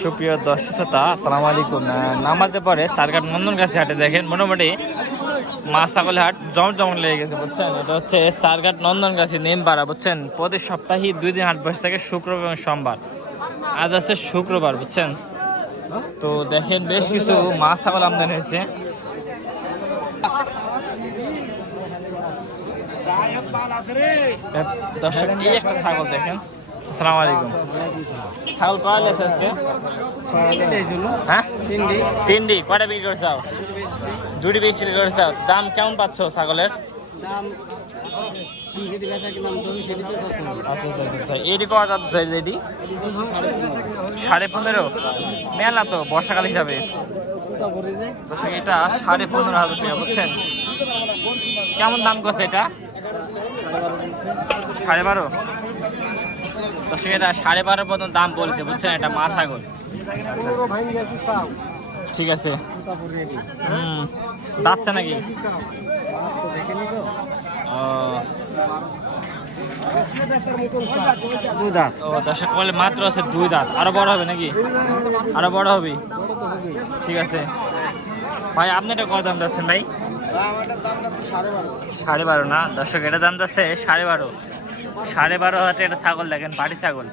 সুপ্রিয় দর্শক শ্রোতা, আসসালামু আলাইকুম। নামাজে পরে চারঘাট নন্দনগাছি হাটে দেখেন মোটামুটি মাছ ছাগলের হাট জমজম লেগে গেছে বুঝছেন। এটা হচ্ছে চারঘাট নন্দনগাছি নেমপাড়া বুঝছেন। প্রতি সপ্তাহে 2 দিন হাট বসে থাকে, শুক্রবার এবং সোমবার। আজ আছে শুক্রবার বুঝছেন। তো দেখেন বেশ কিছু মাছ ছাগল আমদানি হয়েছে। দর্শক এই একটা ছাগল দেখেন। আসসালামু আলাইকুম। ছাগল কয়টা লেছে আজকে? হ্যাঁ, তিনটি। কয়টা বিক্রি করছাও? দুটি বিক্রি করছাও। দাম কেমন পাচ্ছ ছাগলের? আচ্ছা, এটি কত দাম চাইছে? এটি 15.5। মেলা তো বর্ষাকাল হিসাবে। এটা 15,500 টাকা বুঝছেন। কেমন দাম করছে এটা? 12.5। তো সেটা 12.5 পর্যন্ত দাম বলছে বুঝছেন। এটা মা ছাগল। ঠিক আছে। দাঁতছে নাকি? ও দর্শক বলে মাত্র আছে 2 দাঁত। আরো বড় হবে নাকি? আরো বড় হবে। ঠিক আছে ভাই, আপনি এটা কত দাম যাচ্ছেন ভাই? 12.5 না দর্শক, এটা দাম যাচ্ছে 12.5। 12.5 এটা ছাগল দেখেন, বাড়ি ছাগল।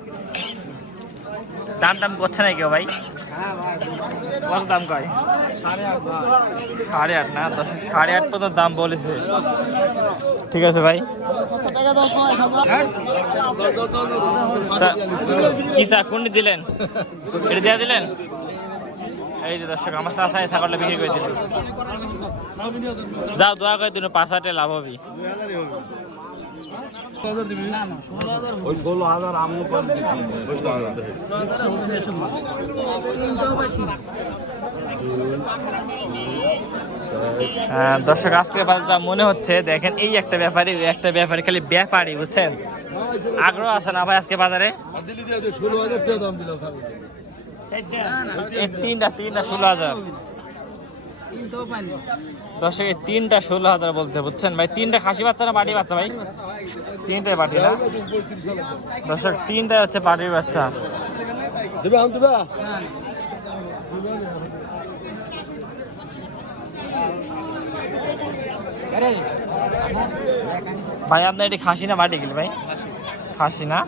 দাম টাম করছে না কেউ ভাই? কত দাম কয়? 8.5 না দর্শক, 8.5 পর্যন্ত দাম বলেছে। ঠিক আছে ভাই। কি চা কোনটি দিলেন? এটা দিয়ে দিলেন? এই যে দর্শক, আমার চাষা ছাগলটা বিক্রি করে দিলেন। যাও দোয়া করে দিন, 5,000 লাভ হবে। দর্শক আজকে বাজারটা মনে হচ্ছে দেখেন, এই একটা ব্যাপারী খালি ব্যাপারী বুঝছেন। আগ্রহ আছে না ভাই আজকে বাজারে? তিনটা 16,000 দর্শক, 3টা 16,000 বলছে বুঝছেন ভাই। 3টা খাসি বাচ্চা না পাটি বাচ্চা ভাই? 3টাই পাটি না দর্শক, 3টাই হচ্ছে পাটির বাচ্চা। ভাই আপনার এটি খাসি না বাটি গেলে ভাই? খাসি না।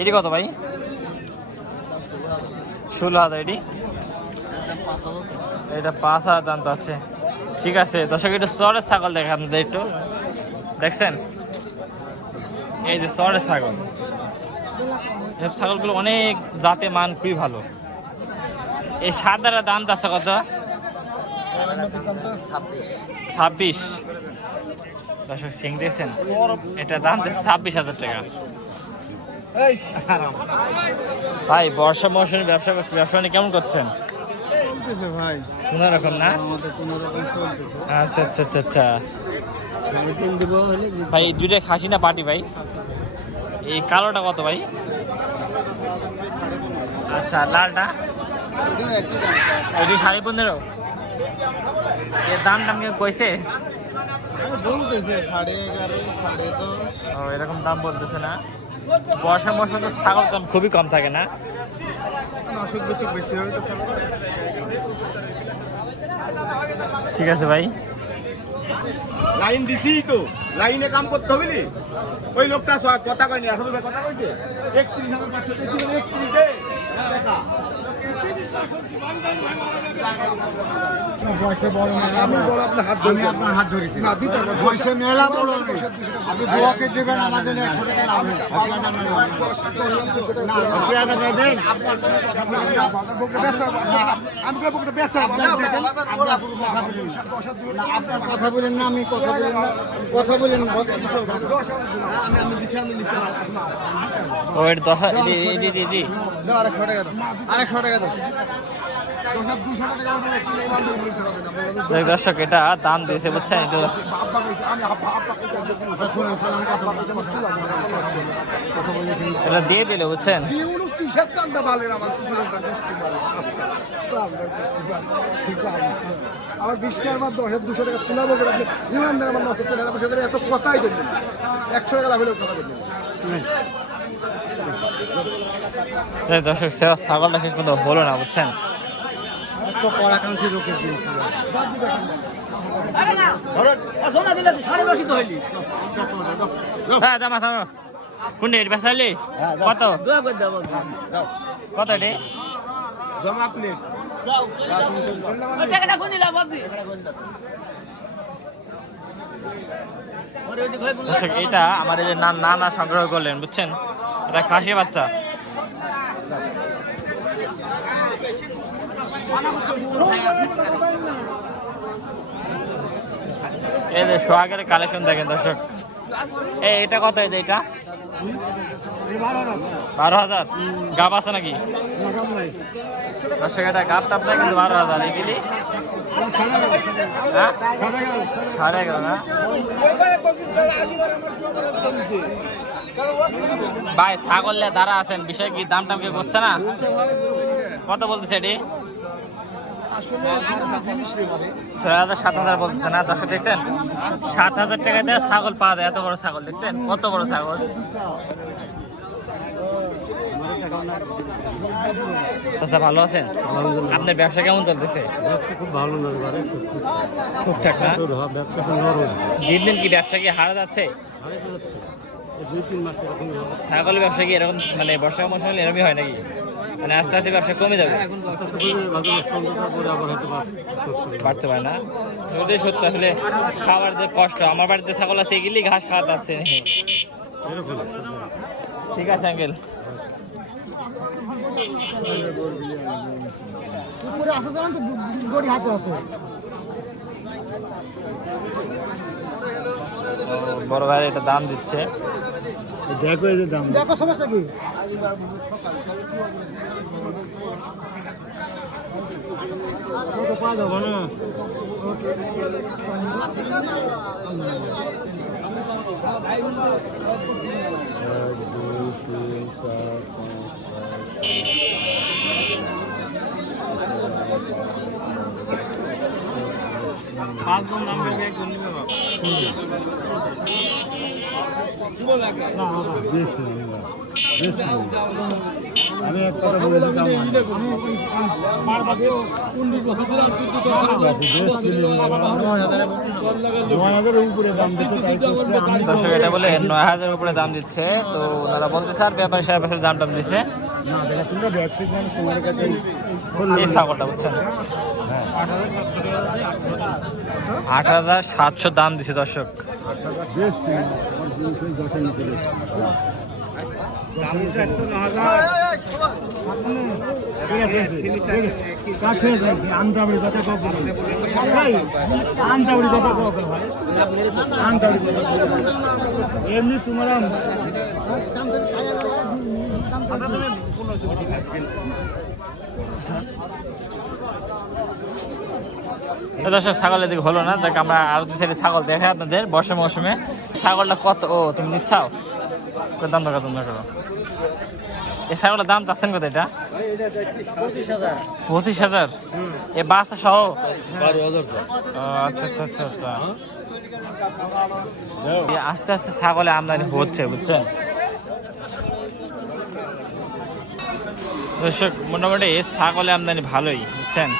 এটি কত ভাই? 16,000। এটা 5,000 দাম তো আছে। ঠিক আছে দর্শক, একটু চরের ছাগল দেখে আপনাদের একটু দেখছেন। এই যে চরের ছাগল, এই ছাগলগুলো অনেক জাতে মান খুবই ভালো। এই সাদার দাম যাচ্ছে কত? 26। দর্শক সিং দেখছেন, এটা দাম 26,000 টাকা। ভাই বর্ষা মৌসুমে ব্যবসা কেমন করছেন? ভাই কোন রকম না? আচ্ছা আচ্ছা আচ্ছা আচ্ছা ভাই, এই দুইটা খাসি না পাটি ভাই? এই কালোটা কত ভাই? আচ্ছা, লালটা? এটি 15.5। এর দাম কেউ কইছে? ও এরকম দাম বলতেছে না। বর্ষা মৌসুমে তো ছাগল দাম খুবই কম থাকে না? ঠিক আছে ভাই। লাইন দিছি তো, লাইনে কাম করতে হবে নি। ওই লোকটা কথা কয়নি, এখন কথা কইছে 31,500 টাকা। বয়সে বড় না, আমি বড়, আপনার হাত ধরে, আপনার হাত ধরেছি না দিতে বয়সে মেলা বড়। আপনি দোয়াকে দিবেন আমাদের 100 টাকা লাভ হবে। না আপনারা দেন, আমি বকটা বেচা আপনার কথা বলেন না, আমি কথা বলেন না, কথা বলেন না। আমি দিছি, আমি নিছি। ও এর 10 এডি দাও 100 টাকা দাও, 100 টাকা দাও। দর্শক এটা দাম দিয়েছে বুঝছেন। এটা দিয়ে দিলে বুঝছেন। আমার 20 টাকার মধ্যে 200 টাকা তুলাবো, নিলাম না আমার 900 টাকা এত কথাই দেবেন। 100 টাকা লাভ হলে কথা বলবেন। দর্শক ছাগলটা শেষ পর্যন্ত হলো না বুঝছেন। তো কড়াকাঙ্ক্ষী লোকের জিনিস কোনটা এটি বেসাইলি কত কত এটি জমা প্লেট দর্শক এটা আমার এই যে নানা সংগ্রহ করলেন বুঝছেন, এটা খাসি বাচ্চা। এই যে সোহাগের কালেকশন দেখেন দর্শক। এটা কত এই যে এটা 12,000 গাব আছে নাকি দর্শক? এটা গাব টাপ নাই কিন্তু 12,000 এগুলি 11.5 না ভাই। ছাগলে দাঁড়া আছেন, বিষয় কি দাম টাম কি করছে না? কত বলতেছে এটি 6,000-7,000 বলতেছে না দর্শক? দেখছেন 7,000 টাকা দিয়ে ছাগল পাওয়া যায়, এত বড় ছাগল দেখছেন, কত বড় ছাগল। আচ্ছা ভালো আছেন? আপনার ব্যবসা কেমন চলতেছে? খুব ভালো লাগে, ঠিকঠাক না? দিন দিন কি ব্যবসা কি হারা যাচ্ছে? 2-3 মাস এরকম ছাগলের ব্যবসা কি এরকম মানে বর্ষা মৌসুমে এরকমই হয় নাকি? মানে আস্তে আস্তে ব্যবসা কমে যাবে, বাড়তে পারে না? ওটাই সত্য। আসলে খাবার যে কষ্ট, আমার বাড়িতে ছাগল আছে এগুলি ঘাস খাওয়া যাচ্ছে। ঠিক আছে আঙ্কেল। বড় ভাই এটা দাম দিচ্ছে, দেখো এই যে দাম, দেখো সমস্যা কি? পা দেবো না আমি একবারে বলে দিলাম 9,000 উপরে দাম দিচ্ছে। দর্শক এটা বলে 9,000 উপরে দাম দিচ্ছে, তো ওনারা বলতে স্যার ব্যাপারে সাহেবের দাম টাম দিচ্ছে। এই ছাগলটা বুঝছেন 8,700 দাম দিছে দর্শক। এমনি তোমার দর্শক ছাগলের দিকে হলো না, দেখ আমরা আরো দু সাইডে ছাগল দেখে আপনাদের বর্ষা মৌসুমে। ছাগলটা কত? ও তুমি নিচ্ছাও, দাম দেখো দাম দেখো। এই ছাগলের দাম চাচ্ছেন কত? এটা 25,000 এ বাচ্চা সহ? আচ্ছা আচ্ছা আচ্ছা আচ্ছা। আস্তে আস্তে ছাগলে আমদানি হচ্ছে বুঝছেন দর্শক, মোটামুটি ছাগলে আমদানি ভালোই বুঝছেন।